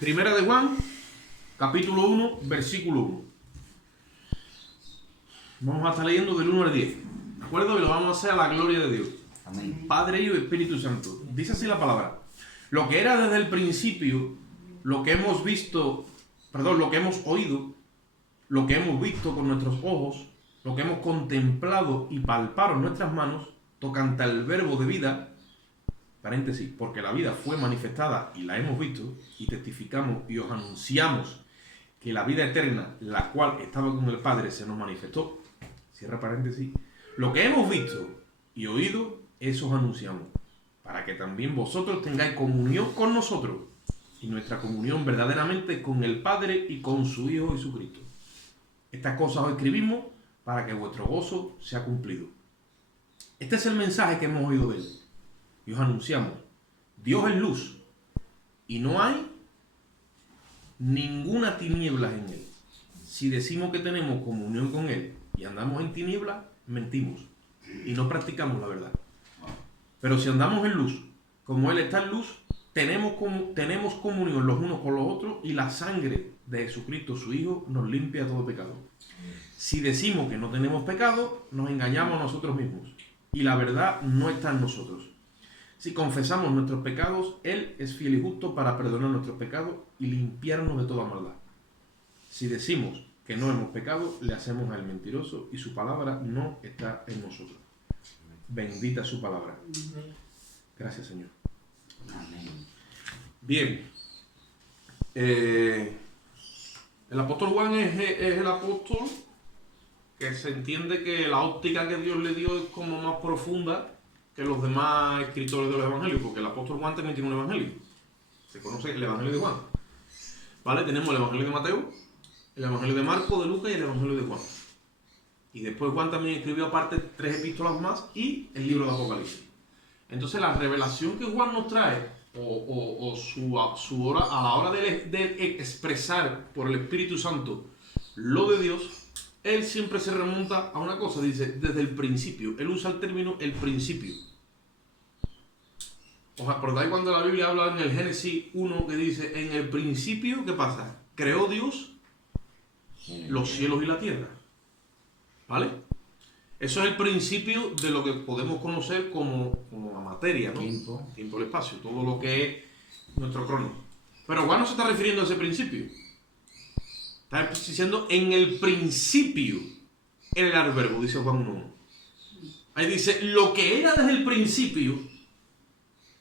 Primera de Juan, capítulo 1, versículo 1. Vamos a estar leyendo del 1 al 10. ¿De acuerdo? Y lo vamos a hacer a la gloria de Dios. Amén. Padre, Hijo y Espíritu Santo. Dice así la palabra. Lo que era desde el principio, lo que hemos oído, lo que hemos visto con nuestros ojos, lo que hemos contemplado y palpado en nuestras manos, tocante al verbo de vida, paréntesis, porque la vida fue manifestada y la hemos visto, y testificamos y os anunciamos que la vida eterna, la cual estaba con el Padre, se nos manifestó, cierra paréntesis, lo que hemos visto y oído, eso os anunciamos, para que también vosotros tengáis comunión con nosotros, y nuestra comunión verdaderamente con el Padre y con su Hijo Jesucristo. Estas cosas os escribimos para que vuestro gozo sea cumplido. Este es el mensaje que hemos oído de él. Y os anunciamos, Dios es luz, y no hay ninguna tiniebla en él. Si decimos que tenemos comunión con él y andamos en tinieblas, mentimos y no practicamos la verdad. Pero si andamos en luz, como él está en luz, tenemos comunión los unos con los otros, y la sangre de Jesucristo, su Hijo, nos limpia de todo pecado. Si decimos que no tenemos pecado, nos engañamos a nosotros mismos, y la verdad no está en nosotros. Si confesamos nuestros pecados, Él es fiel y justo para perdonar nuestros pecados y limpiarnos de toda maldad. Si decimos que no hemos pecado, le hacemos al mentiroso y su palabra no está en nosotros. Bendita su palabra. Gracias, Señor. Amén. Bien. El apóstol Juan es el apóstol que se entiende que la óptica que Dios le dio es como más profunda que los demás escritores de los evangelios, porque el apóstol Juan también tiene un evangelio. Se conoce el evangelio de Juan. ¿Vale? Tenemos el evangelio de Mateo, el evangelio de Marco, de Lucas y el evangelio de Juan. Y después Juan también escribió aparte 3 epístolas más y el libro de Apocalipsis. Entonces la revelación que Juan nos trae, su hora, a la hora de expresar por el Espíritu Santo lo de Dios, él siempre se remonta a una cosa, dice, desde el principio. Él usa el término el principio. ¿Os acordáis cuando la Biblia habla en el Génesis 1 que dice, en el principio, ¿qué pasa? Creó Dios los cielos y la tierra. ¿Vale? Eso es el principio de lo que podemos conocer como la materia, ¿no? Tiempo y espacio, todo lo que es nuestro crono. Pero Juan no se está refiriendo a ese principio. Está diciendo, en el principio era el verbo, dice Juan 1. Ahí dice, lo que era desde el principio,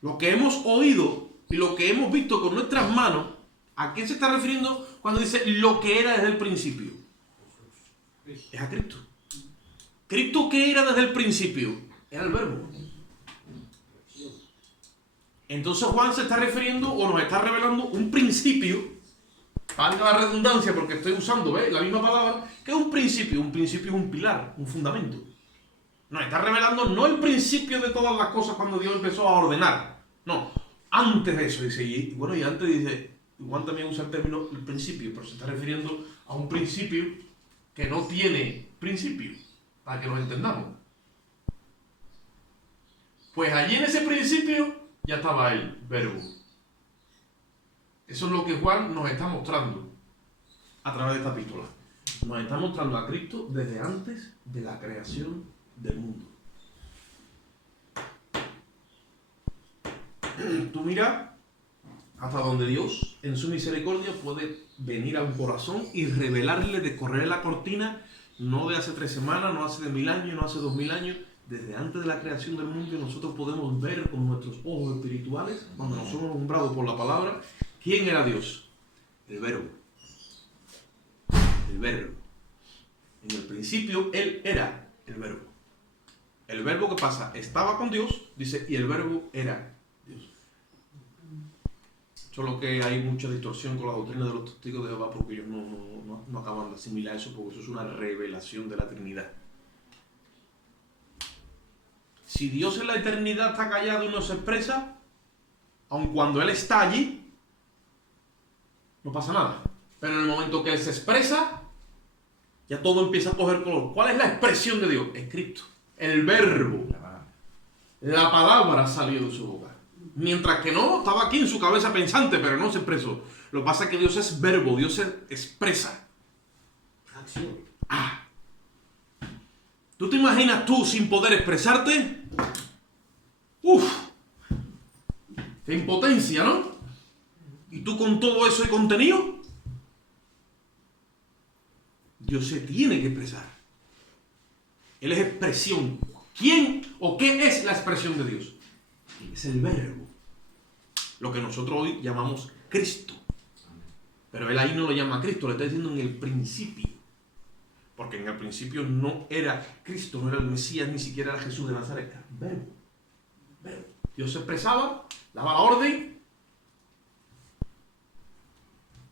lo que hemos oído y lo que hemos visto con nuestras manos. ¿A quién se está refiriendo cuando dice lo que era desde el principio? Es a Cristo. ¿Cristo qué era desde el principio? Era el verbo. Entonces Juan se está refiriendo o nos está revelando un principio, valga la redundancia porque estoy usando la misma palabra, que es un principio. Un principio es un pilar, un fundamento. Nos está revelando no el principio de todas las cosas cuando Dios empezó a ordenar. No, antes de eso, dice, y bueno, y antes dice, Juan también usa el término el principio, pero se está refiriendo a un principio que no tiene principio, para que nos entendamos. Pues allí en ese principio ya estaba el verbo. Eso es lo que Juan nos está mostrando a través de esta epístola. Nos está mostrando a Cristo desde antes de la creación del mundo. Tú mira hasta donde Dios, en su misericordia, puede venir a un corazón y revelarle, de correr la cortina, no de hace 3 semanas, no hace de 1000 años, no hace 2000 años, desde antes de la creación del mundo, nosotros podemos ver con nuestros ojos espirituales, cuando nos somos nombrados por la palabra, ¿quién era Dios? El verbo. El verbo. En el principio, Él era el verbo. El verbo, ¿qué pasa? Estaba con Dios, dice, y el verbo era Dios. Solo que hay mucha distorsión con la doctrina de los testigos de Jehová, porque ellos no acaban de asimilar eso, porque eso es una revelación de la Trinidad. Si Dios en la eternidad está callado y no se expresa, aun cuando Él está allí, no pasa nada. Pero en el momento que Él se expresa, ya todo empieza a coger color. ¿Cuál es la expresión de Dios? Es Cristo. El verbo. La palabra salió de su boca. Mientras que no, estaba aquí en su cabeza pensante, pero no se expresó. Lo que pasa es que Dios es verbo, Dios se expresa. Acción. ¿Tú te imaginas tú sin poder expresarte? ¡Uf! ¡Qué impotencia!, ¿no? ¿Y tú con todo eso de contenido? Dios se tiene que expresar. Él es expresión. ¿Quién o qué es la expresión de Dios? Es el verbo. Lo que nosotros hoy llamamos Cristo. Pero él ahí no lo llama Cristo, le está diciendo en el principio. Porque en el principio no era Cristo, no era el Mesías, ni siquiera era Jesús de Nazaret. Era verbo. Verbo. Dios se expresaba, daba la orden.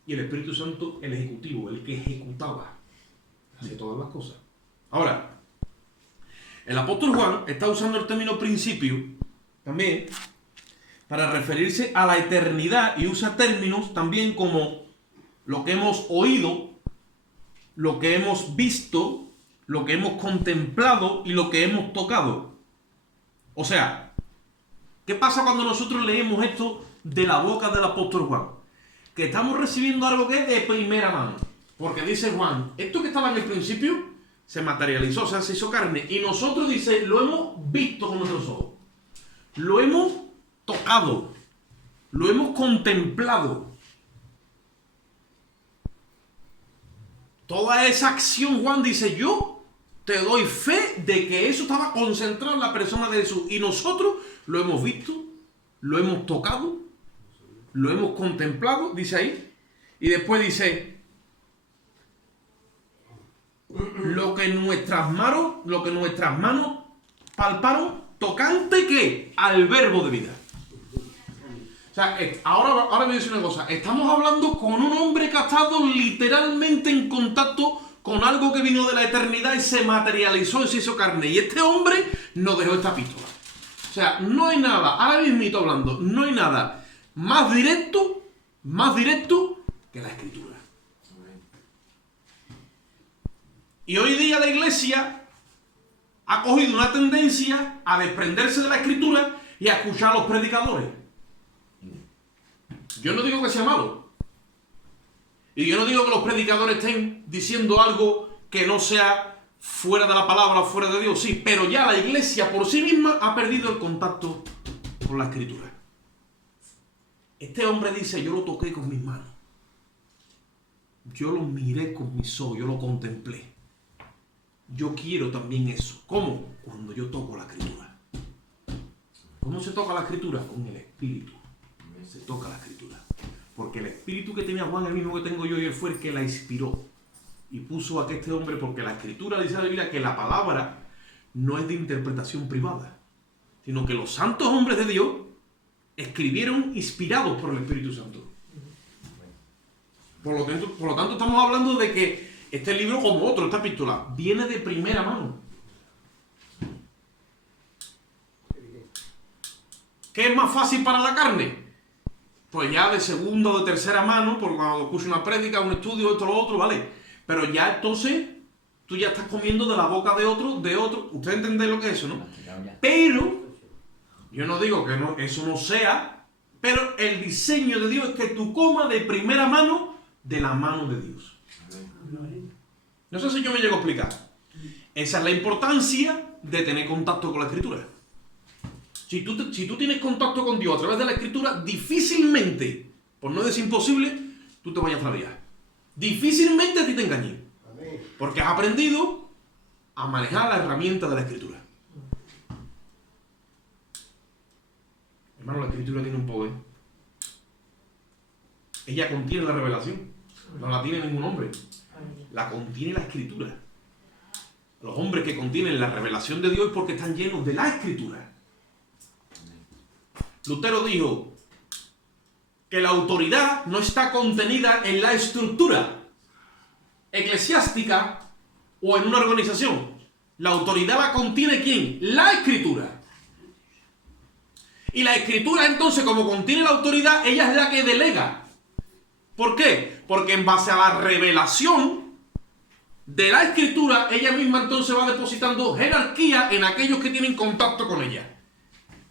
Y el Espíritu Santo, el ejecutivo, el que ejecutaba. Hacía todas las cosas. Ahora, el apóstol Juan está usando el término principio también para referirse a la eternidad y usa términos también como lo que hemos oído, lo que hemos visto, lo que hemos contemplado y lo que hemos tocado. O sea, ¿qué pasa cuando nosotros leemos esto de la boca del apóstol Juan? Que estamos recibiendo algo que es de primera mano. Porque dice Juan, esto que estaba en el principio se materializó, o sea, se hizo carne. Y nosotros, dice, lo hemos visto con nuestros ojos. Lo hemos tocado. Lo hemos contemplado. Toda esa acción, Juan dice, yo te doy fe de que eso estaba concentrado en la persona de Jesús. Y nosotros lo hemos visto, lo hemos tocado, lo hemos contemplado, dice ahí. Y después dice, lo que nuestras manos palparon tocante ¿qué? Al verbo de vida. O sea, ahora voy a decir una cosa. Estamos hablando con un hombre que ha estado literalmente en contacto con algo que vino de la eternidad y se materializó y se hizo carne. Y este hombre nos dejó esta epístola. O sea, no hay nada, ahora mismo hablando, no hay nada más directo que la Escritura. Y hoy día la Iglesia ha cogido una tendencia a desprenderse de la Escritura y a escuchar a los predicadores. Yo no digo que sea malo. Y yo no digo que los predicadores estén diciendo algo que no sea fuera de la palabra o fuera de Dios. Sí, pero ya la Iglesia por sí misma ha perdido el contacto con la Escritura. Este hombre dice, yo lo toqué con mis manos. Yo lo miré con mis ojos, yo lo contemplé. Yo quiero también eso. ¿Cómo? Cuando yo toco la Escritura. ¿Cómo se toca la Escritura? Con el Espíritu. Se toca la Escritura. Porque el Espíritu que tenía Juan, el mismo que tengo yo, y él fue el que la inspiró. Y puso a este hombre, porque la Escritura dice la Biblia que la palabra no es de interpretación privada, sino que los santos hombres de Dios escribieron inspirados por el Espíritu Santo. Por lo tanto, estamos hablando de que este libro, como otro, esta epístola, viene de primera mano. ¿Qué es más fácil para la carne? Pues ya de segunda o de tercera mano, porque cuando escucho una prédica, un estudio, esto, lo otro, ¿vale? Pero ya entonces, tú ya estás comiendo de la boca de otro. Ustedes entienden lo que es eso, ¿no? Pero, yo no digo que no, eso no sea, pero el diseño de Dios es que tú comas de primera mano de la mano de Dios. No sé si yo me llego a explicar. Esa es la importancia de tener contacto con la Escritura. Si tú tienes contacto con Dios a través de la Escritura, difícilmente, por no decir imposible, tú te vayas a extraviar. Difícilmente a ti te engañes. Porque has aprendido a manejar la herramienta de la Escritura. Hermano, la Escritura tiene un poder. Ella contiene la revelación. No la tiene ningún hombre. La contiene la Escritura. Los hombres que contienen la revelación de Dios es porque están llenos de la Escritura. Lutero dijo que la autoridad no está contenida en la estructura eclesiástica o en una organización. La autoridad la contiene ¿quién? La Escritura. Y la Escritura entonces, como contiene la autoridad, ella es la que delega. ¿Por qué? Porque en base a la revelación de la Escritura, ella misma entonces va depositando jerarquía en aquellos que tienen contacto con ella.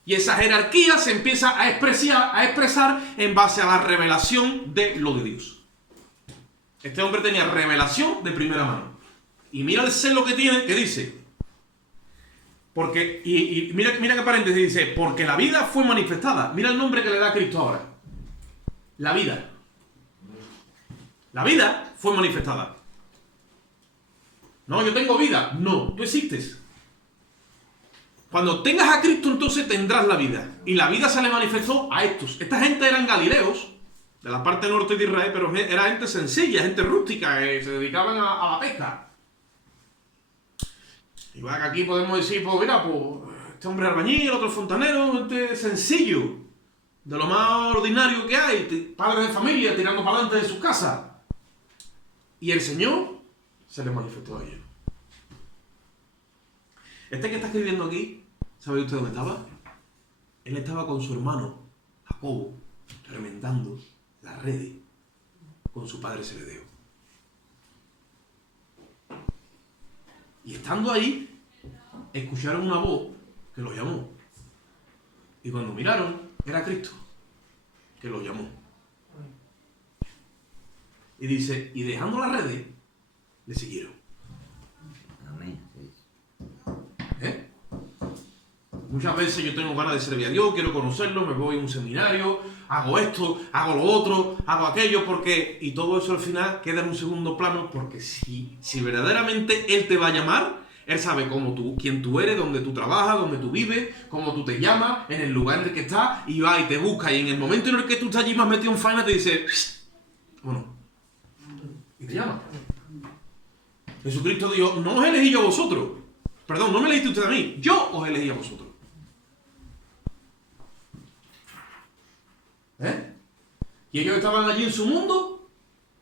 Y esa jerarquía se empieza a expresar en base a la revelación de lo de Dios. Este hombre tenía revelación de primera mano. Y mira el celo que tiene, que dice, porque, y mira que paréntesis, dice, porque la vida fue manifestada. Mira el nombre que le da a Cristo ahora. La vida. La vida fue manifestada. No, yo tengo vida. No, tú existes. Cuando tengas a Cristo, entonces tendrás la vida. Y la vida se le manifestó a estos. Esta gente eran galileos, de la parte norte de Israel, pero era gente sencilla, gente rústica, que se dedicaban a la pesca. Igual que aquí podemos decir, pues mira, pues este hombre es albañil, otro es fontanero, este es sencillo, de lo más ordinario que hay, padres de familia tirando para adelante de sus casas. Y el Señor se le manifestó a ellos. Este que está escribiendo aquí, ¿sabe usted dónde estaba? Él estaba con su hermano, Jacobo, remendando las redes con su padre Zebedeo. Y estando ahí, escucharon una voz que los llamó. Y cuando miraron, era Cristo que los llamó. Y dice, y dejando las redes, le siguieron. Amén. ¿Eh? Muchas veces yo tengo ganas de servir a Dios, quiero conocerlo, me voy a un seminario, hago esto, hago lo otro, hago aquello, porque... Y todo eso al final queda en un segundo plano, porque si verdaderamente Él te va a llamar, Él sabe quién tú eres, dónde tú trabajas, dónde tú vives, cómo tú te llamas, en el lugar en el que estás, y va y te busca, y en el momento en el que tú estás allí más metido en faena, te dice, bueno, y te llama. Jesucristo dijo, no os elegí yo a vosotros. Perdón, no me elegiste usted a mí, yo os elegí a vosotros. ¿Eh? Y ellos estaban allí en su mundo,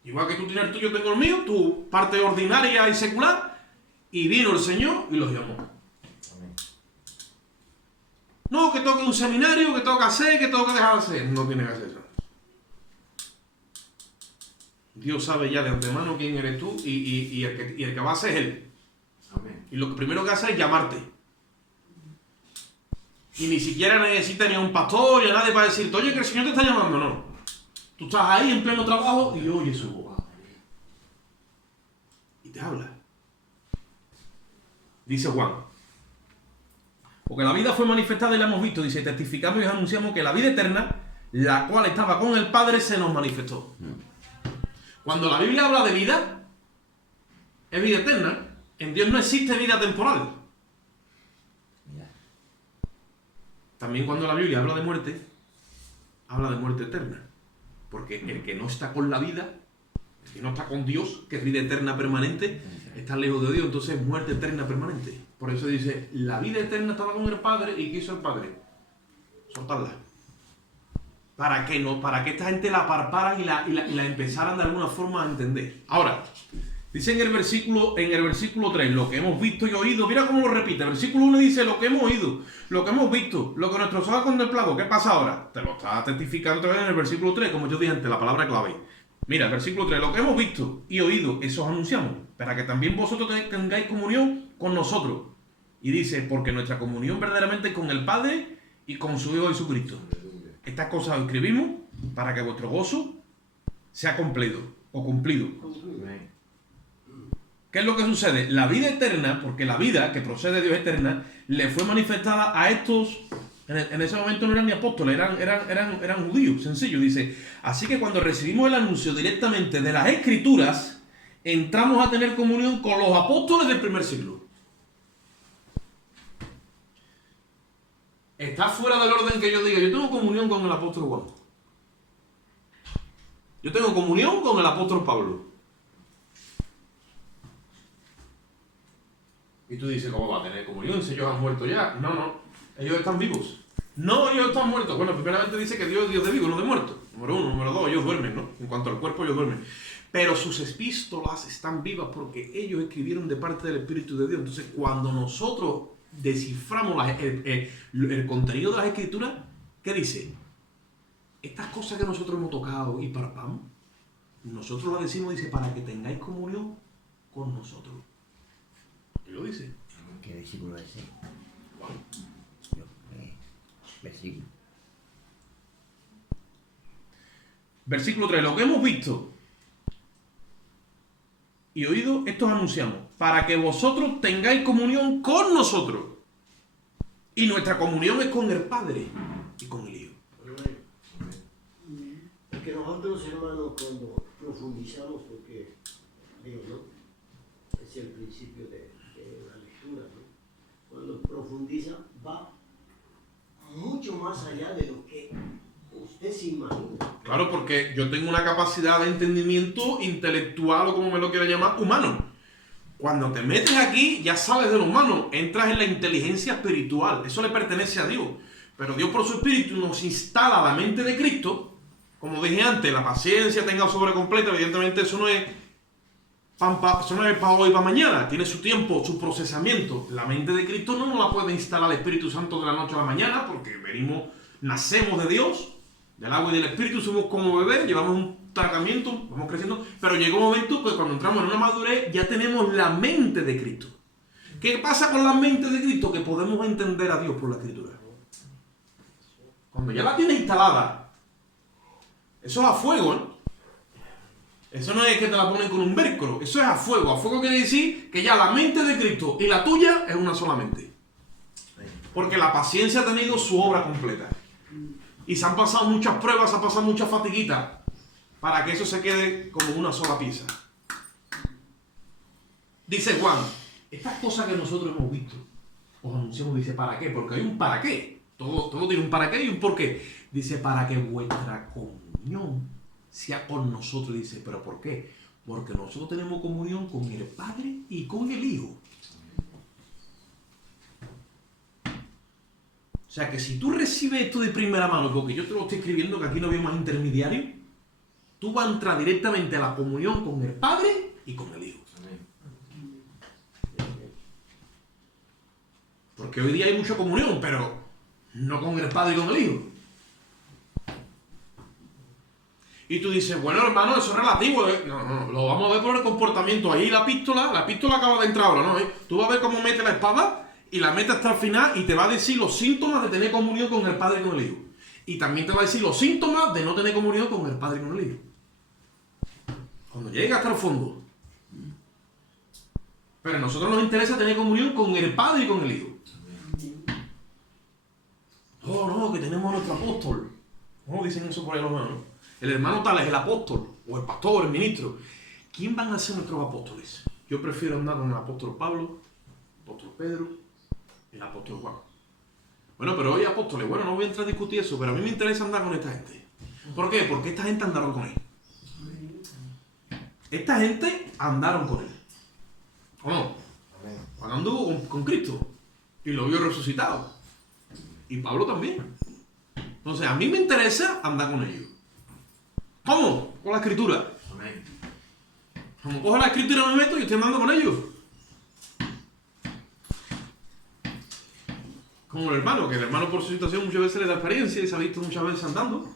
igual que tú tienes el tuyo, tengo el mío, tu parte ordinaria y secular, y vino el Señor y los llamó. Amén. No, que toque un seminario, que tengo que hacer, que tengo que dejar de hacer. No tiene que hacer eso. Dios sabe ya de antemano quién eres tú y el que va a hacer es Él. Amén. Y lo primero que hace es llamarte. Y ni siquiera necesita ni a un pastor ni a nadie para decirte, oye, que el Señor te está llamando. No. Tú estás ahí en pleno trabajo y oyes su voz. Y te habla. Dice Juan. Porque la vida fue manifestada y la hemos visto. Dice, testificamos y os anunciamos que la vida eterna, la cual estaba con el Padre, se nos manifestó. Cuando la Biblia habla de vida, es vida eterna. En Dios no existe vida temporal. También cuando la Biblia habla de muerte eterna. Porque el que no está con la vida, el que no está con Dios, que es vida eterna permanente, está lejos de Dios, entonces es muerte eterna permanente. Por eso dice, la vida eterna estaba con el Padre, ¿y qué hizo el Padre? Soltarla. Para que esta gente la aparparan y la empezaran de alguna forma a entender. Ahora, dice en el versículo 3, lo que hemos visto y oído, mira cómo lo repite. El versículo 1 dice, lo que hemos oído, lo que hemos visto, lo que nuestros ojos han contemplado. ¿Qué pasa ahora? Te lo está testificando otra vez en el versículo 3, como yo dije antes, la palabra clave. Mira, el versículo 3, lo que hemos visto y oído, eso os anunciamos, para que también vosotros tengáis comunión con nosotros. Y dice, porque nuestra comunión verdaderamente es con el Padre y con su Hijo Jesucristo. Estas cosas os escribimos para que vuestro gozo sea completo o cumplido. ¿Qué es lo que sucede? La vida eterna, porque la vida que procede de Dios eterna, le fue manifestada a estos, en ese momento no eran ni apóstoles, eran judíos, sencillo, dice. Así que cuando recibimos el anuncio directamente de las Escrituras, entramos a tener comunión con los apóstoles del primer siglo. Está fuera del orden que yo diga, yo tengo comunión con el apóstol Juan. Yo tengo comunión con el apóstol Pablo. Y tú dices, ¿cómo va a tener comunión si ellos han muerto ya? No, ellos están vivos. No, ellos están muertos. Bueno, primeramente dice que Dios es Dios de vivos, no de muertos. Número 1, número 2, ellos duermen, ¿no? En cuanto al cuerpo, ellos duermen. Pero sus epístolas están vivas porque ellos escribieron de parte del Espíritu de Dios. Entonces, cuando nosotros desciframos el contenido de las Escrituras, ¿qué dice? Estas cosas que nosotros hemos tocado y palpamos, nosotros las decimos, dice, para que tengáis comunión con nosotros. ¿Qué lo dice? ¿Qué versículo es ese? Juan. Versículo. Versículo 3. Lo que hemos visto y oído, esto os anunciamos, para que vosotros tengáis comunión con nosotros. Y nuestra comunión es con el Padre y con el Hijo. Porque nosotros, hermanos, cuando profundizamos, porque, digo, ¿no? Es el principio de la lectura, ¿no? Cuando profundiza, va mucho más allá de lo que usted se imagina. Claro, porque yo tengo una capacidad de entendimiento intelectual, o como me lo quiera llamar, humano. Cuando te metes aquí, ya sales de lo humano, entras en la inteligencia espiritual. Eso le pertenece a Dios. Pero Dios por su espíritu nos instala la mente de Cristo. Como dije antes, la paciencia tenga sobre completa. Evidentemente eso no es para hoy y para mañana. Tiene su tiempo, su procesamiento. La mente de Cristo no nos la puede instalar el Espíritu Santo de la noche a la mañana, porque nacemos de Dios, del agua y del Espíritu, somos como bebés, llevamos un tratamiento, vamos creciendo, pero llega un momento que cuando entramos en una madurez ya tenemos la mente de Cristo. ¿Qué pasa con la mente de Cristo? Que podemos entender a Dios por la Escritura. Cuando ya la tienes instalada, eso es a fuego, ¿eh? Eso no es que te la ponen con un velcro, eso es a fuego. A fuego quiere decir que ya la mente de Cristo y la tuya es una sola mente. Porque la paciencia ha tenido su obra completa. Y se han pasado muchas pruebas, se han pasado muchas fatiguitas para que eso se quede como una sola pieza. Dice Juan, estas cosas que nosotros hemos visto, os anunciamos, dice, ¿para qué? Porque hay un para qué. Todo tiene un para qué y un por qué. Dice, para que vuestra comunión sea con nosotros. Dice, ¿pero por qué? Porque nosotros tenemos comunión con el Padre y con el Hijo. O sea que si tú recibes esto de primera mano, porque yo te lo estoy escribiendo, que aquí no había más intermediarios, tú vas a entrar directamente a la comunión con el Padre y con el Hijo. Porque hoy día hay mucha comunión, pero no con el Padre y con el Hijo. Y tú dices, bueno, hermano, eso es relativo. No, lo vamos a ver por el comportamiento. Ahí la pistola acaba de entrar ahora, ¿no? Tú vas a ver cómo mete la espada y la mete hasta el final y te va a decir los síntomas de tener comunión con el Padre y con el Hijo. Y también te va a decir los síntomas de no tener comunión con el Padre y con el Hijo. Cuando llega hasta el fondo. Pero a nosotros nos interesa tener comunión con el Padre y con el Hijo. Oh, no, que tenemos a nuestro apóstol. ¿Cómo dicen eso por ahí los hermanos? El hermano tal es el apóstol, o el pastor, el ministro. ¿Quién van a ser nuestros apóstoles? Yo prefiero andar con el apóstol Pablo, el apóstol Pedro, el apóstol Juan. Bueno, pero hoy apóstoles, bueno, no voy a entrar a discutir eso, pero a mí me interesa andar con esta gente. ¿Por qué? Porque esta gente andaron con él. Esta gente andaron con él. ¿O no? Juan anduvo con Cristo y lo vio resucitado. Y Pablo también. Entonces, a mí me interesa andar con ellos. ¿Cómo? Con la Escritura. Amén. Como cojo la Escritura y me meto y estoy andando con ellos. Como el hermano, que el hermano por su situación muchas veces le da experiencia y se ha visto muchas veces andando.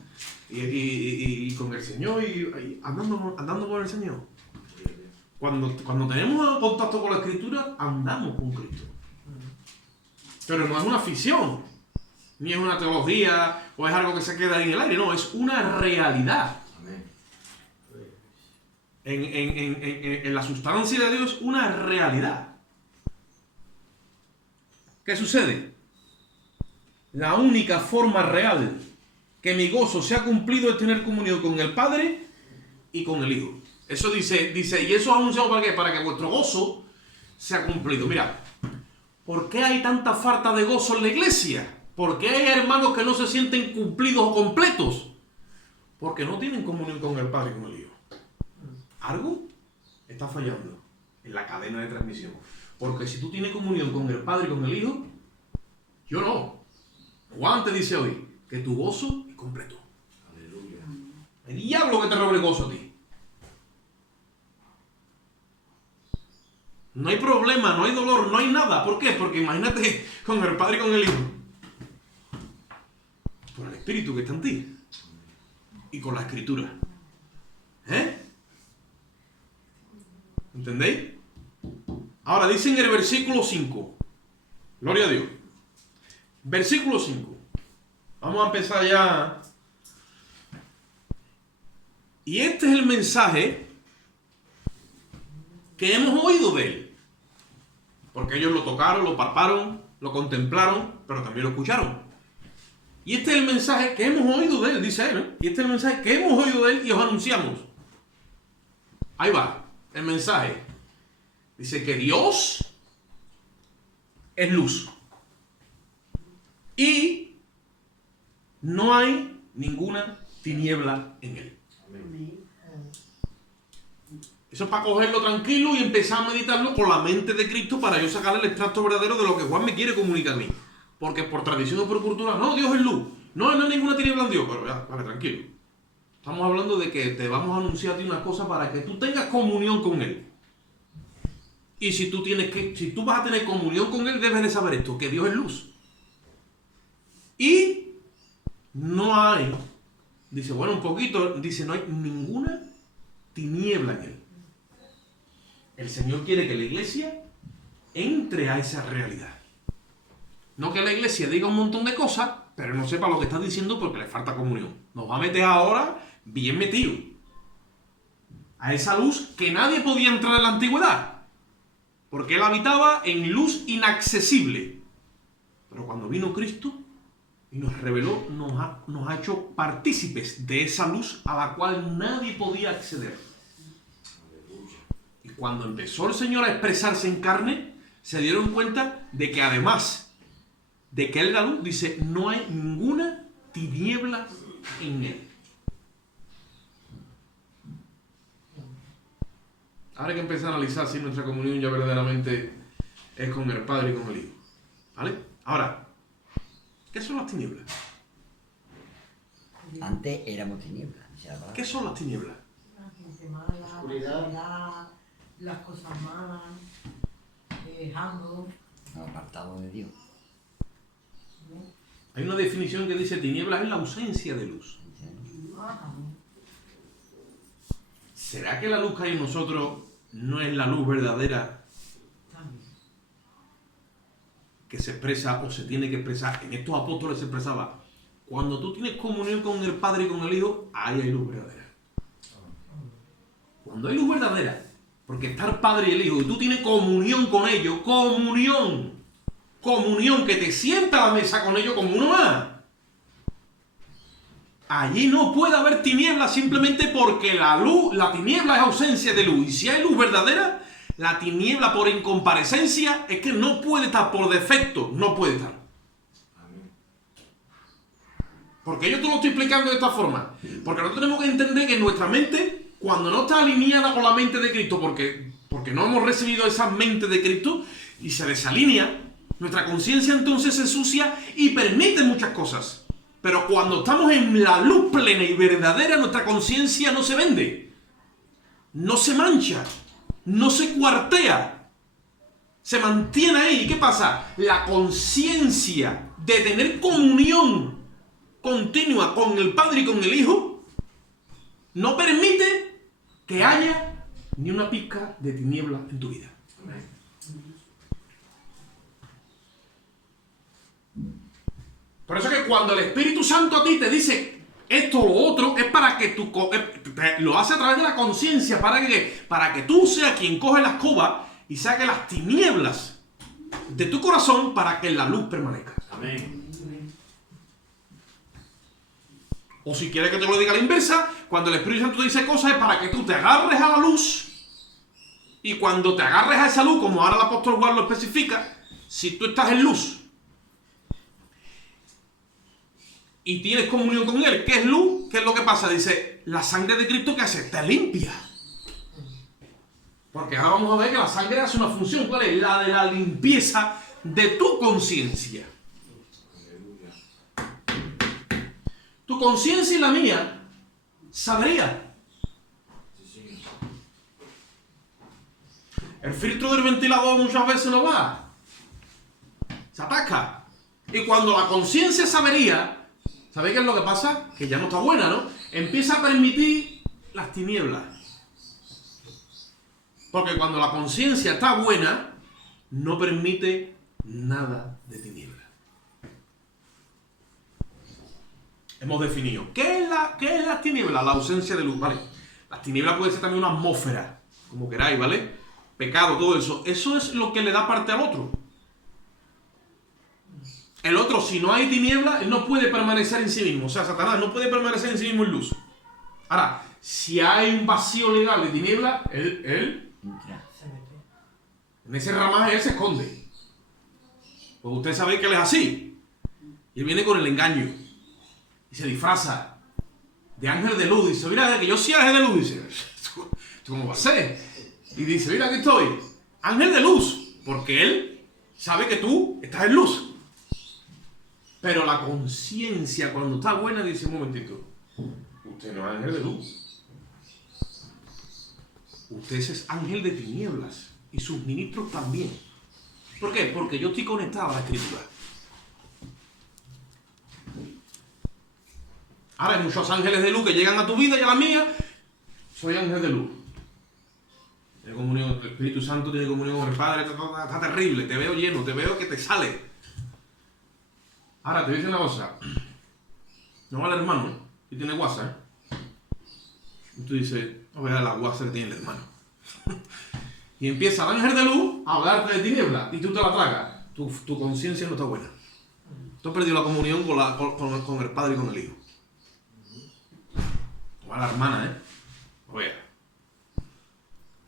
Y con el Señor y andando con el Señor. Cuando tenemos contacto con la Escritura, andamos con Cristo. Pero no es una ficción, ni es una teología, o es algo que se queda en el aire, no, es una realidad. Amén. En la sustancia de Dios, una realidad. ¿Qué sucede? La única forma real que mi gozo sea cumplido es tener comunión con el Padre y con el Hijo. Eso dice, y eso es anunciado ¿para qué? Para que vuestro gozo sea cumplido. Mira, ¿por qué hay tanta falta de gozo en la iglesia? ¿Por qué hay hermanos que no se sienten cumplidos o completos? Porque no tienen comunión con el Padre y con el Hijo. Algo está fallando en la cadena de transmisión. Porque si tú tienes comunión con el Padre y con el Hijo, yo no. Juan te dice hoy que tu gozo es completo. Aleluya. El diablo que te robe el gozo a ti. No hay problema, no hay dolor, no hay nada. ¿Por qué? Porque imagínate con el Padre y con el Hijo. Por el Espíritu que está en ti. Y con la Escritura. ¿Entendéis? Ahora dice en el versículo 5. Gloria a Dios. Versículo 5. Vamos a empezar ya. Y este es el mensaje que hemos oído de él. Porque ellos lo tocaron, lo palparon, lo contemplaron, pero también lo escucharon. Y este es el mensaje que hemos oído de él, dice él, ¿eh? Y este es el mensaje que hemos oído de él y os anunciamos. Ahí va, el mensaje. Dice que Dios es luz. Y no hay ninguna tiniebla en él. Eso es para cogerlo tranquilo y empezar a meditarlo con la mente de Cristo para yo sacar el extracto verdadero de lo que Juan me quiere comunicar a mí. Porque por tradición o por cultura, no, Dios es luz. No hay ninguna tiniebla en Dios. Pero ya, vale, tranquilo. Estamos hablando de que te vamos a anunciar a ti una cosa para que tú tengas comunión con Él. Y si tú vas a tener comunión con Él, debes de saber esto, que Dios es luz. Y no hay, dice, bueno, un poquito, dice, no hay ninguna tiniebla en Él. El Señor quiere que la iglesia entre a esa realidad. No que la iglesia diga un montón de cosas, pero no sepa lo que está diciendo porque le falta comunión. Nos va a meter ahora bien metido a esa luz que nadie podía entrar en la antigüedad, porque Él habitaba en luz inaccesible. Pero cuando vino Cristo y nos reveló, nos ha hecho partícipes de esa luz a la cual nadie podía acceder. Y cuando empezó el Señor a expresarse en carne, se dieron cuenta de que además de que Él es la luz, dice, no hay ninguna tiniebla en Él. Ahora hay que empezar a analizar si nuestra comunión ya verdaderamente es con el Padre y con el Hijo. ¿Vale? Ahora, ¿qué son las tinieblas? Antes éramos tinieblas. ¿Qué son las tinieblas? La gente mala, la oscuridad, las cosas malas, dejando. Apartado de Dios. Hay una definición que dice tinieblas es la ausencia de luz. ¿Será que la luz que hay en nosotros no es la luz verdadera que se expresa o se tiene que expresar? En estos apóstoles se expresaba, cuando tú tienes comunión con el Padre y con el Hijo, ahí hay luz verdadera. Cuando hay luz verdadera, porque está el Padre y el Hijo, y tú tienes comunión con ellos, comunión, que te sienta a la mesa con ellos como uno más. Allí no puede haber tinieblas simplemente porque la tiniebla es ausencia de luz. Y si hay luz verdadera, la tiniebla por incomparecencia es que no puede estar por defecto, no puede estar. Porque yo te lo estoy explicando de esta forma. Porque nosotros tenemos que entender que nuestra mente, cuando no está alineada con la mente de Cristo, porque no hemos recibido esa mente de Cristo y se desalinea, nuestra conciencia entonces se ensucia y permite muchas cosas. Pero cuando estamos en la luz plena y verdadera, nuestra conciencia no se vende, no se mancha, no se cuartea, se mantiene ahí. ¿Y qué pasa? La conciencia de tener comunión continua con el Padre y con el Hijo no permite que haya ni una pizca de tiniebla en tu vida. Por eso que cuando el Espíritu Santo a ti te dice esto o lo otro, es para que tú lo hace a través de la conciencia, para que tú seas quien coge la escoba y saque las tinieblas de tu corazón para que la luz permanezca. Amén. O si quieres que te lo diga a la inversa, cuando el Espíritu Santo te dice cosas es para que tú te agarres a la luz, y cuando te agarres a esa luz, como ahora el apóstol Juan lo especifica, si tú estás en luz y tienes comunión con Él, ¿qué es luz? ¿Qué es lo que pasa? Dice, la sangre de Cristo, ¿qué hace? Te limpia. Porque ahora vamos a ver que la sangre hace una función. ¿Cuál es? La de la limpieza de tu conciencia. Tu conciencia y la mía sabría. El filtro del ventilador muchas veces no va. Se ataca. Y cuando la conciencia sabería, ¿sabéis qué es lo que pasa? Que ya no está buena, ¿no? Empieza a permitir las tinieblas. Porque cuando la conciencia está buena, no permite nada de tiniebla. hemos definido. ¿Qué es la tiniebla? La ausencia de luz, ¿vale? La tiniebla puede ser también una atmósfera, como queráis, ¿vale? Pecado, todo eso. Eso es lo que le da parte al otro. El otro, si no hay tiniebla, él no puede permanecer en sí mismo. O sea, Satanás no puede permanecer en sí mismo en luz. Ahora, si hay un vacío legal de tiniebla, él Entra. Se mete. en ese ramaje, él se esconde. Pues usted sabe que él es así. Y él viene con el engaño. Y se disfraza de ángel de luz. Dice, mira, que yo soy ángel de luz. Dice, ¿tú cómo va a ser? Y dice, mira, aquí estoy. Ángel de luz. Porque él sabe que tú estás en luz. Pero la conciencia, cuando está buena, dice, un momentito. Usted no es ángel de luz. Usted es ángel de tinieblas. Y sus ministros también. ¿Por qué? Porque yo estoy conectado a la escritura. Ahora hay muchos ángeles de luz que llegan a tu vida y a la mía. Soy ángel de luz. Tiene comunión, el Espíritu Santo tiene comunión con el Padre. Está terrible. Te veo lleno. Te veo que te sale. Ahora te dice una cosa. No vale hermano. Y tiene WhatsApp. Y tú dices, no veas la WhatsApp que tiene el hermano. Y empieza el ángel de luz a hablarte de tinieblas. Y tú te la tragas. Tu conciencia no está buena. Tú has perdido la comunión con el Padre y con el Hijo. No va la hermana, ¿eh? Oye.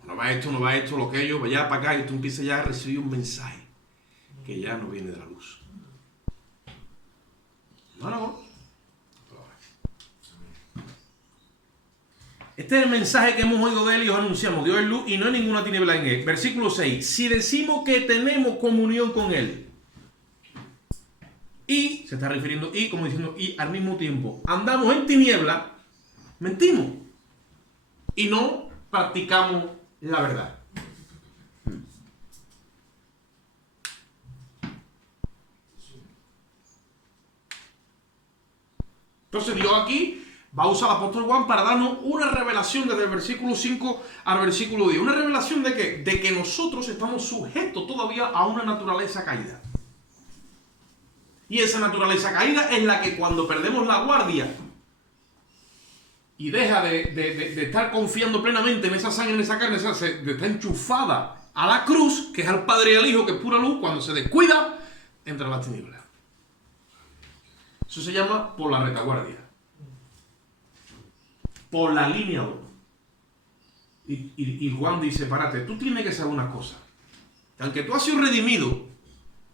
No va esto, no va esto, lo que yo, vaya para acá. Y tú empiezas ya a recibir un mensaje que ya no viene de la luz. No. Este es el mensaje que hemos oído de él y os anunciamos. Dios es luz y no hay ninguna tiniebla en él. Versículo 6. Si decimos que tenemos comunión con él. Y, se está refiriendo, y como diciendo, y al mismo tiempo andamos en tiniebla, mentimos. Y no practicamos la verdad. Entonces Dios aquí va a usar al apóstol Juan para darnos una revelación desde el versículo 5 al versículo 10. ¿Una revelación de qué? De que nosotros estamos sujetos todavía a una naturaleza caída. Y esa naturaleza caída es la que cuando perdemos la guardia y deja de estar confiando plenamente en esa sangre, en esa carne, de estar enchufada a la cruz, que es al Padre y al Hijo, que es pura luz, cuando se descuida, entra la tiniebla. Eso se llama por la retaguardia. Por la línea 1. Y Juan dice, párate, tú tienes que saber una cosa. Aunque tú has sido redimido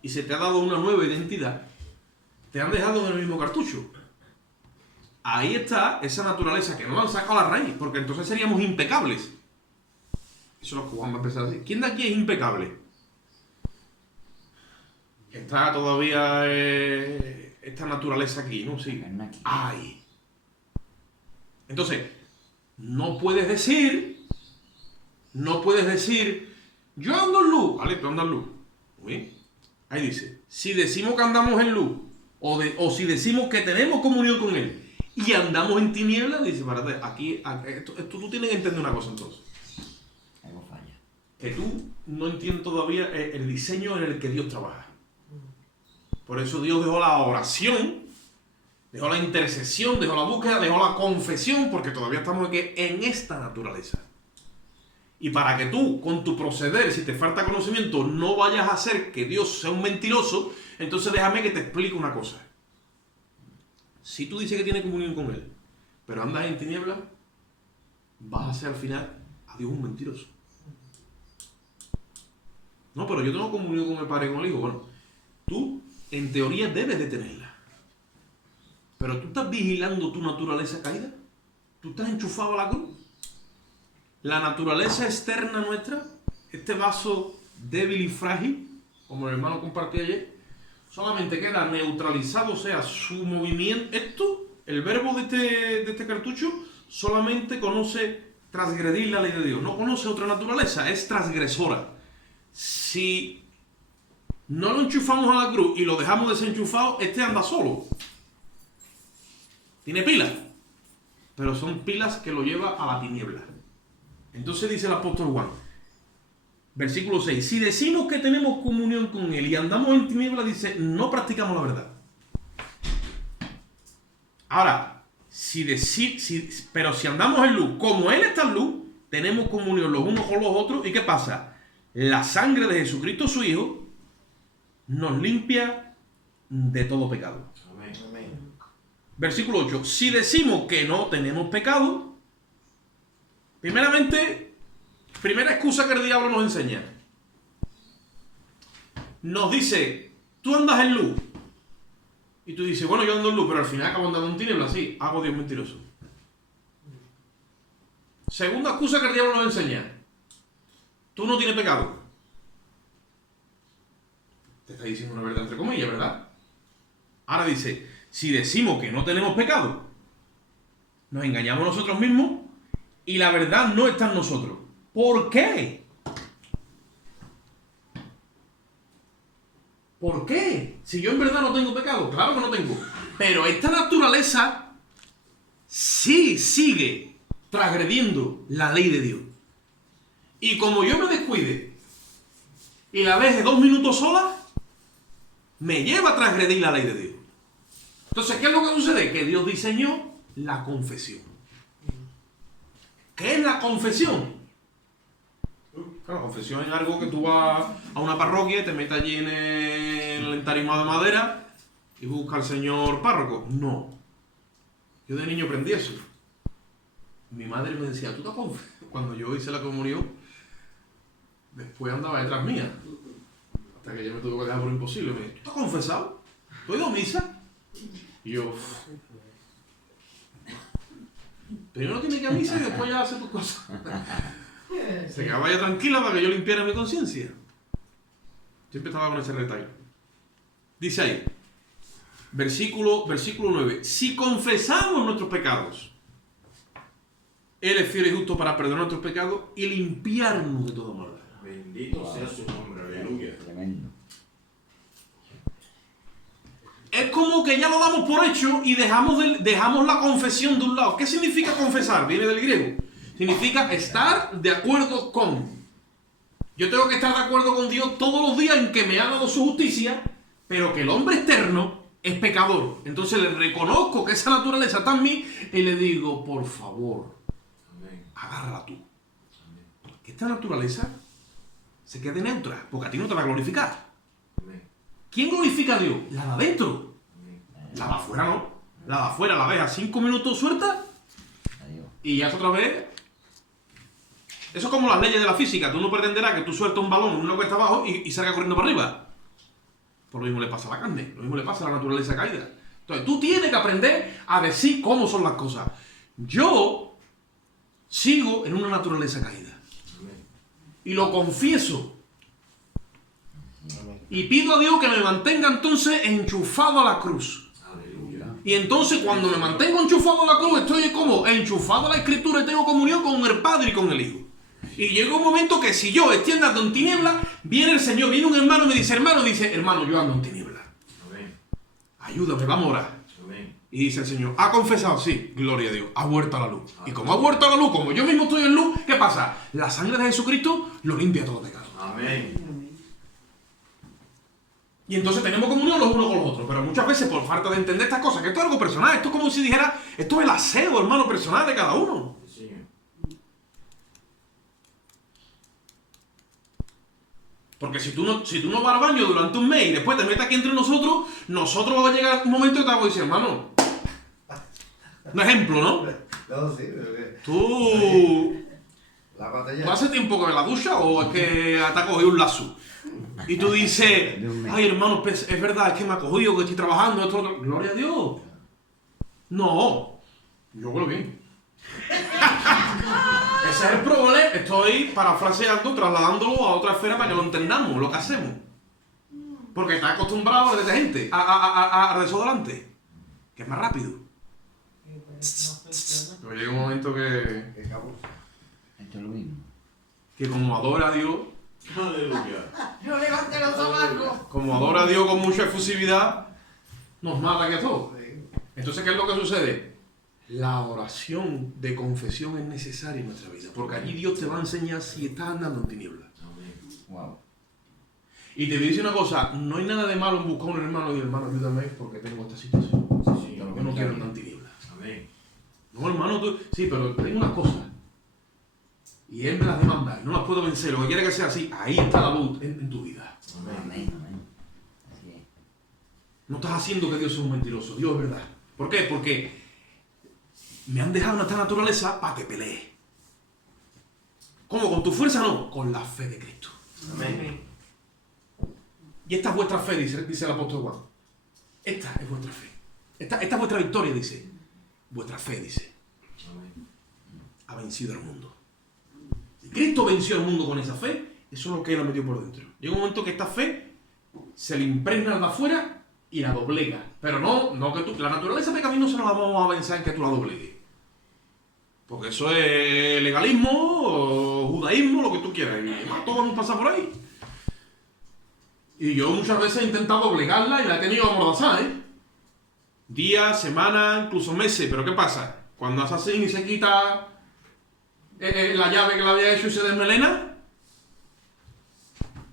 y se te ha dado una nueva identidad, te han dejado en el mismo cartucho. Ahí está esa naturaleza que no la han sacado a la raíz, porque entonces seríamos impecables. Eso es lo que Juan va a empezar a decir. ¿Quién de aquí es impecable? Está todavía esta naturaleza aquí, ¿no? Sí. Ay. Entonces, no puedes decir, yo ando en luz, ¿vale? Tú andas en luz. Muy bien. Ahí dice, si decimos que andamos en luz, o si decimos que tenemos comunión con él, y andamos en tinieblas, dice, párate, aquí esto, tú tienes que entender una cosa entonces. Algo falla. Que tú no entiendes todavía el diseño en el que Dios trabaja. Por eso Dios dejó la oración, dejó la intercesión, dejó la búsqueda, dejó la confesión, porque todavía estamos aquí en esta naturaleza. Y para que tú, con tu proceder, si te falta conocimiento, no vayas a hacer que Dios sea un mentiroso, entonces déjame que te explique una cosa. Si tú dices que tienes comunión con Él, pero andas en tinieblas, vas a ser al final a Dios un mentiroso. No, pero yo tengo comunión con el Padre y con el Hijo. Bueno, tú en teoría debes de tenerla. Pero tú estás vigilando tu naturaleza caída. Tú estás enchufado a la cruz. La naturaleza externa nuestra, este vaso débil y frágil, como el hermano compartió ayer, solamente queda neutralizado, o sea, su movimiento, el verbo de este cartucho, solamente conoce transgredir la ley de Dios, no conoce otra naturaleza, es transgresora. Si no lo enchufamos a la cruz y lo dejamos desenchufado, anda solo. Tiene pilas, pero son pilas que lo lleva a la tiniebla. Entonces dice el apóstol Juan, versículo 6, si decimos que tenemos comunión con Él y andamos en tinieblas, dice, no practicamos la verdad. Ahora, pero si andamos en luz, como Él está en luz, tenemos comunión los unos con los otros. ¿Y qué pasa? La sangre de Jesucristo, su Hijo, nos limpia de todo pecado. Amén. Versículo 8. Si decimos que no tenemos pecado, primeramente, primera excusa que el diablo nos enseña. Nos dice, tú andas en luz. Y tú dices, bueno, yo ando en luz, pero al final acabo andando en tinieblas. Sí, hago Dios mentiroso. Segunda excusa que el diablo nos enseña. Tú no tienes pecado. Te está diciendo una verdad entre comillas, ¿verdad? Ahora dice, si decimos que no tenemos pecado, nos engañamos nosotros mismos y la verdad no está en nosotros. ¿Por qué? ¿Por qué? Si yo en verdad no tengo pecado, claro que no tengo. Pero esta naturaleza sí sigue transgrediendo la ley de Dios. Y como yo me descuide y la deje 2 minutos sola, me lleva a transgredir la ley de Dios. Entonces, ¿qué es lo que sucede? Que Dios diseñó la confesión. ¿Qué es la confesión? Claro, la confesión es algo que tú vas a una parroquia y te metes allí en el entarimado de madera y buscas al señor párroco. No. Yo de niño aprendí eso. Mi madre me decía, ¿tú te confesas? Cuando yo hice la comunión, después andaba detrás mía. Hasta que ella me tuvo que dejar por imposible. Me dijo, ¿tú te has confesado? ¿Tú has ido a misa? Y yo... Primero tiene que ir a misa y después ya hace tus cosas. Se quedaba ya tranquila para que yo limpiara mi conciencia. Siempre estaba con ese detalle. Dice ahí, versículo 9. Si confesamos nuestros pecados, Él es fiel y justo para perdonar nuestros pecados y limpiarnos de toda maldad. Bendito sea su nombre, aleluya. Tremendo. Es como que ya lo damos por hecho y dejamos la confesión de un lado. ¿Qué significa confesar? Viene del griego. Significa estar de acuerdo con. Yo tengo que estar de acuerdo con Dios todos los días en que me ha dado su justicia, pero que el hombre externo es pecador. Entonces le reconozco que esa naturaleza está en mí y le digo, por favor, Amén. agarra tú. Amén. Que esta naturaleza se quede neutra, porque a ti no te va a glorificar. Amén. ¿Quién glorifica a Dios? La de adentro. Amén. La de afuera no. La de afuera la ves a 5 minutos suelta Adiós. y ya otra vez. Eso es como las leyes de la física. Tú no pretenderás que tú sueltes un balón en una cuesta abajo y salga corriendo para arriba. Por lo mismo le pasa a la carne, lo mismo le pasa a la naturaleza caída. Entonces tú tienes que aprender a decir cómo son las cosas. Yo sigo en una naturaleza caída. Amén. Y lo confieso. Y pido a Dios que me mantenga entonces enchufado a la cruz. Aleluya. Y entonces cuando me mantengo enchufado a la cruz, estoy como enchufado a la Escritura y tengo comunión con el Padre y con el Hijo. Y llega un momento que si yo estoy andando en tinieblas, viene el Señor, viene un hermano y me dice, hermano, yo ando en tinieblas. Amén. Ayúdame, vamos a orar. Amén. Y dice el Señor, ¿ha confesado? Sí, gloria a Dios, ha vuelto a la luz. Y como ha vuelto a la luz, como yo mismo estoy en luz, ¿qué pasa? La sangre de Jesucristo lo limpia todo pecado. Amén. Y entonces tenemos comunión los unos con los otros. Pero muchas veces por falta de entender estas cosas, que esto es algo personal, esto es como si dijera, esto es el aseo, hermano, personal de cada uno. Sí, Señor. Porque si tú no vas al baño durante un mes y después te metes aquí entre nosotros va a llegar un momento que te vamos a decir, hermano, un ejemplo, ¿no? No, sí, pero que. Tú Lávate ¿tú ya. hace tiempo que ves la ducha o es que te ha cogido un lazo? Y tú dices, ay hermano, pues, es verdad, es que me ha cogido, que estoy trabajando, esto, otro. Gloria a Dios. No, yo huelo bien. Ese es el problema. Estoy parafraseando, trasladándolo a otra esfera para que lo entendamos, lo que hacemos. Porque está acostumbrado al detergente, a desodorante, que es más rápido. Pero llega un momento que Que cabo. Esto es lo mismo. como adora a Dios, Aleluya. No levante los sobacos. como adora a Dios con mucha efusividad, nos mata aquí a todos. Entonces, ¿qué es lo que sucede? La oración de confesión es necesaria en nuestra vida, porque allí Dios te va a enseñar si estás andando en tinieblas. Amén. Wow. Y te voy a decir una cosa, no hay nada de malo en buscar a un hermano y hermano, ayúdame porque tengo esta situación. Sí, Señor. Yo no quiero andar en tinieblas. No, hermano, tú... Sí, pero tengo unas cosas. Y él me las demanda. Y no las puedo vencer. Lo que quiere que sea así. Ahí está la voz en tu vida. Amén, amén. Así es. No estás haciendo que Dios sea un mentiroso. Dios es verdad. ¿Por qué? Porque me han dejado nuestra naturaleza para que pelee. ¿Cómo? ¿Con tu fuerza? No. Con la fe de Cristo. Amén. Y esta es vuestra fe, dice el apóstol Juan. Esta es vuestra fe. Esta es vuestra victoria, dice. Vuestra fe, dice. Amén. Ha vencido al mundo. Si Cristo venció al mundo con esa fe, eso es lo que él ha metido por dentro. Llega un momento que esta fe se le impregna de afuera y la doblega. Pero no que tú... La naturaleza pecaminosa no la vamos a vencer en que tú la doblegues. Porque eso es legalismo, o judaísmo, lo que tú quieras. Y todos vamos a pasar por ahí. Y yo muchas veces he intentado doblegarla y la he tenido amordazada, ¿eh? Días, semanas, incluso meses. Pero ¿qué pasa? Cuando hace así y se quita la llave que le había hecho y se desmelena,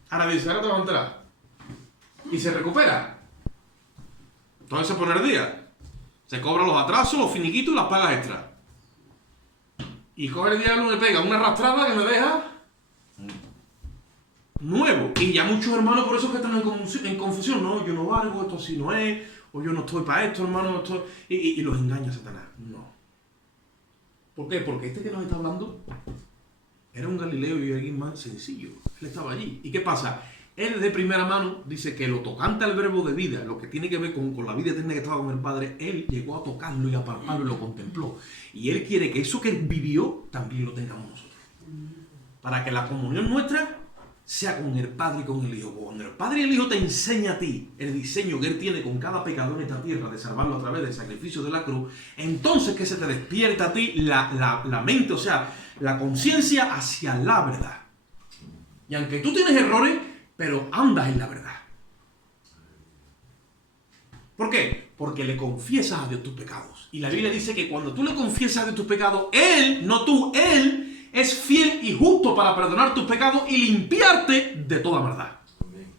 ahora dice, ahora te vas a enterar. Y se recupera. Entonces se pone el día. Se cobran los atrasos, los finiquitos y las pagas extras. Y coge el diablo y me pega una arrastrada que me deja nuevo. Y ya muchos hermanos por eso es que están en confusión. No, yo no valgo, esto así no es. O yo no estoy para esto, hermano. Y los engaña Satanás. No. ¿Por qué? Porque este que nos está hablando era un Galileo y alguien más sencillo. Él estaba allí. ¿Y qué pasa? Él de primera mano dice que lo tocante al verbo de vida, lo que tiene que ver con la vida eterna que estaba con el Padre, él llegó a tocarlo y a palparlo y lo contempló. Y él quiere que eso que él vivió también lo tengamos nosotros. Para que la comunión nuestra sea con el Padre y con el Hijo. Cuando el Padre y el Hijo te enseñan a ti el diseño que Él tiene con cada pecador en esta tierra, de salvarlo a través del sacrificio de la cruz, entonces que se te despierta a ti la mente, o sea, la conciencia hacia la verdad. Y aunque tú tienes errores, pero andas en la verdad. ¿Por qué? Porque le confiesas a Dios tus pecados. Y la Biblia dice que cuando tú le confiesas a Dios tus pecados, Él, no tú, Él es fiel y justo para perdonar tus pecados y limpiarte de toda maldad. Amén.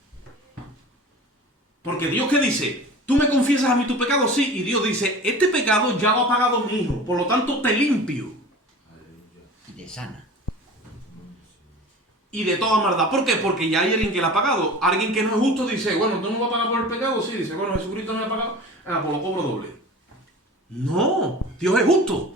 Porque Dios, ¿qué dice? Tú me confiesas a mí tus pecados, sí. Y Dios dice, este pecado ya lo ha pagado mi Hijo. Por lo tanto, te limpio. Y te sana. Y de toda maldad. ¿Por qué? Porque ya hay alguien que la ha pagado. Alguien que no es justo dice, bueno, ¿tú no vas a pagar por el pecado? Sí, dice, bueno, Jesucristo me ha pagado. Pues lo cobro doble. No, Dios es justo.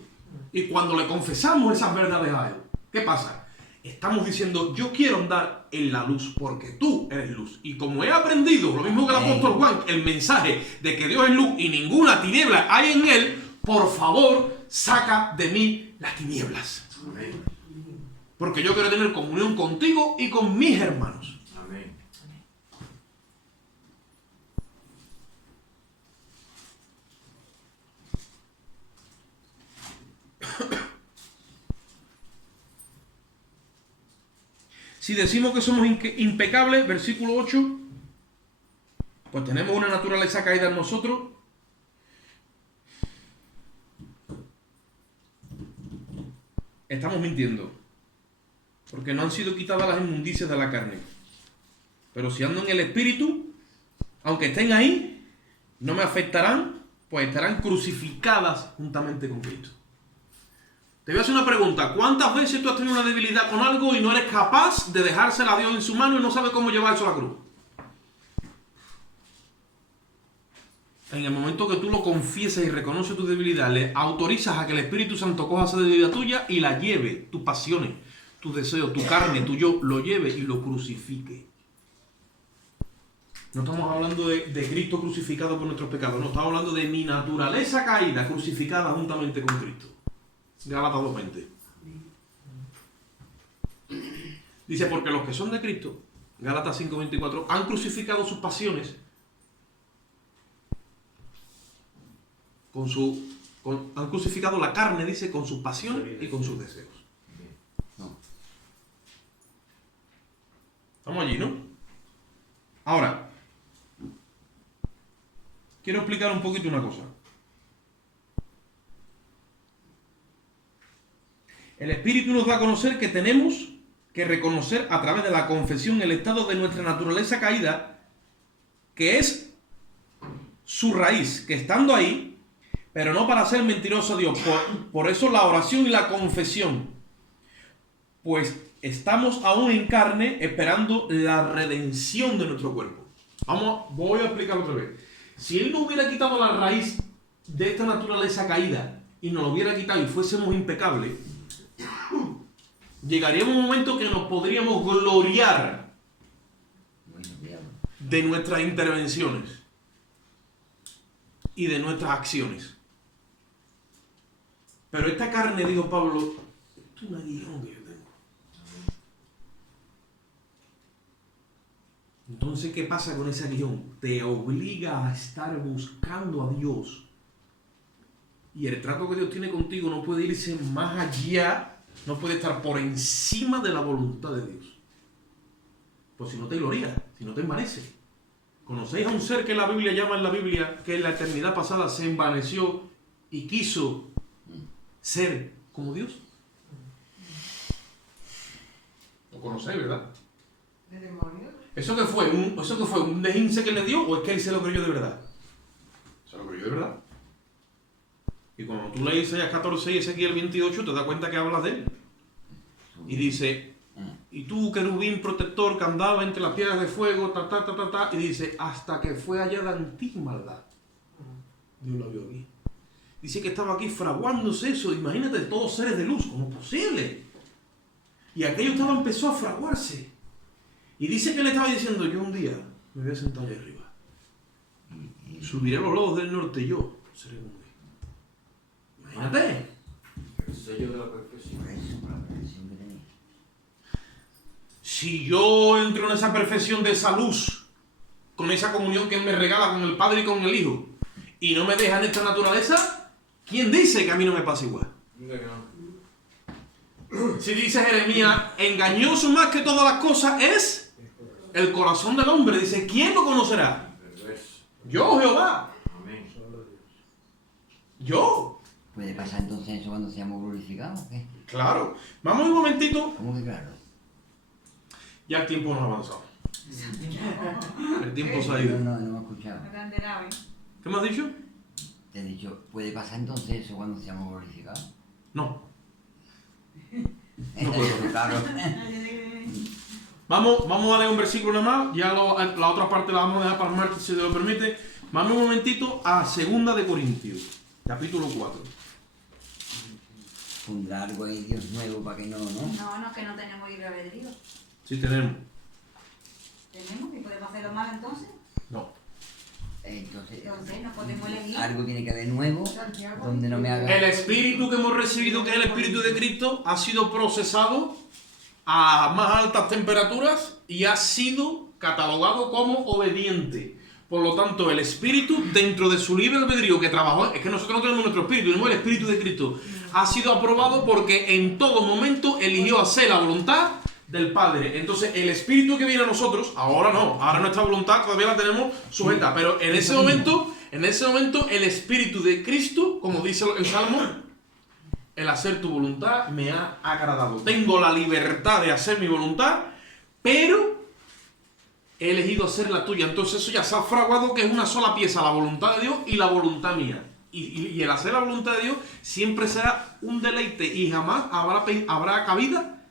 Y cuando le confesamos esas verdades a Él, ¿qué pasa? Estamos diciendo, yo quiero andar en la luz porque tú eres luz. Y como he aprendido, lo mismo que el apóstol Juan, el mensaje de que Dios es luz y ninguna tiniebla hay en Él, por favor, saca de mí las tinieblas. Amén. Porque yo quiero tener comunión contigo y con mis hermanos. Amén. Si decimos que somos impecables, versículo 8, pues tenemos una naturaleza caída en nosotros. Estamos mintiendo. Porque no han sido quitadas las inmundicias de la carne. Pero si ando en el Espíritu, aunque estén ahí, no me afectarán, pues estarán crucificadas juntamente con Cristo. Te voy a hacer una pregunta. ¿Cuántas veces tú has tenido una debilidad con algo y no eres capaz de dejársela a Dios en su mano y no sabes cómo llevar eso a la cruz? En el momento que tú lo confiesas y reconoces tu debilidad, le autorizas a que el Espíritu Santo coja esa debilidad tuya y la lleve, tus pasiones, tus deseos, tu carne, tu yo, lo lleve y lo crucifique. No estamos hablando de Cristo crucificado por nuestros pecados, no, estamos hablando de mi naturaleza caída, crucificada juntamente con Cristo. Gálatas 2:20. Dice, porque los que son de Cristo, Gálatas 5:24, han crucificado sus pasiones han crucificado la carne, dice, con sus pasiones y con sus deseos. No. Estamos allí, ¿no? Ahora, quiero explicar un poquito una cosa. El Espíritu nos da a conocer que tenemos que reconocer a través de la confesión el estado de nuestra naturaleza caída, que es su raíz, que estando ahí, pero no para ser mentiroso a Dios. Por eso la oración y la confesión. Pues estamos aún en carne esperando la redención de nuestro cuerpo. Voy a explicarlo otra vez. Si Él no hubiera quitado la raíz de esta naturaleza caída y nos lo hubiera quitado y fuésemos impecables, llegaría un momento que nos podríamos gloriar Bueno, diablo. de nuestras intervenciones y de nuestras acciones. Pero esta carne, dijo Pablo, esto es un aguijón que yo tengo. Entonces, ¿qué pasa con ese aguijón? Te obliga a estar buscando a Dios. Y el trato que Dios tiene contigo no puede irse más allá, no puede estar por encima de la voluntad de Dios. Pues si no te gloria, si no te envanece. ¿Conocéis a un ser que la Biblia llama en la Biblia que en la eternidad pasada se envaneció y quiso ser como Dios? Lo conocéis, ¿verdad? ¿De demonios? ¿Eso qué fue? ¿Un dejín que le dio o es que él se lo creyó de verdad? Se lo creyó de verdad. Y cuando tú lees Isaías 14 y Ezequiel 28 te das cuenta que habla de él. Y dice, y tú, querubín protector que andaba entre las piedras de fuego, y dice, hasta que fue hallada en ti maldad. Dios lo vio aquí. Dice que estaba aquí fraguándose eso. Imagínate, todos seres de luz, ¿cómo es posible? Y aquello empezó a fraguarse. Y dice que le estaba diciendo, yo un día me voy a sentar allá arriba. Subiré los lobos del norte y yo seré como Dios. Imagínate. El sello de la perfección. Por eso, por la perfección que tenéis. Si yo entro en esa perfección de esa luz, con esa comunión que Él me regala con el Padre y con el Hijo, y no me deja en esta naturaleza, ¿quién dice que a mí no me pasa igual? Diga que no. Si dice Jeremías, engañoso más que todas las cosas es el corazón del hombre. Dice, ¿quién lo conocerá? Reverso. Yo, Jehová. Amén. Yo. ¿Puede pasar entonces eso cuando seamos glorificados o qué? Claro. Vamos un momentito. ¿Cómo que claro? Ya el tiempo nos ha avanzado. El tiempo se ha ido. No me he escuchado. ¿Qué me has dicho? Te he dicho, ¿puede pasar entonces eso cuando seamos glorificados? No. Claro. Vamos a leer un versículo nada más. Ya la otra parte la vamos a dejar para el martes, si Dios lo permite. Vamos un momentito a 2 de Corintios, capítulo 4. Pondrá algo ahí Dios nuevo para que no. No, que no tenemos libre albedrío. Sí tenemos. ¿Tenemos? ¿Y podemos hacerlo mal entonces? No. Entonces, Entonces no podemos elegir. algo tiene que haber nuevo donde no me haga. El espíritu que hemos recibido, que es el espíritu de Cristo, ha sido procesado a más altas temperaturas y ha sido catalogado como obediente. Por lo tanto, el espíritu, dentro de su libre albedrío que trabajó, es que nosotros no tenemos nuestro espíritu, tenemos el espíritu de Cristo, ha sido aprobado porque en todo momento eligió hacer la voluntad del Padre. Entonces, el espíritu que viene a nosotros, ahora no, ahora nuestra voluntad todavía la tenemos sujeta, pero en ese momento, el espíritu de Cristo, como dice el Salmo, el hacer tu voluntad me ha agradado. Tengo la libertad de hacer mi voluntad, pero he elegido hacer la tuya. Entonces eso ya se ha fraguado que es una sola pieza, la voluntad de Dios y la voluntad mía. Y el hacer la voluntad de Dios siempre será un deleite y jamás habrá cabida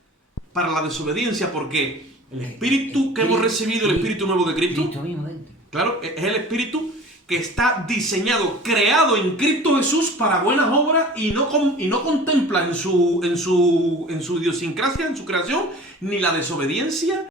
para la desobediencia, porque el espíritu que hemos recibido, el espíritu nuevo de Cristo, Cristo mismo dentro. claro, es el espíritu que está diseñado, creado en Cristo Jesús para buenas obras y no contempla en su idiosincrasia, en su creación, ni la desobediencia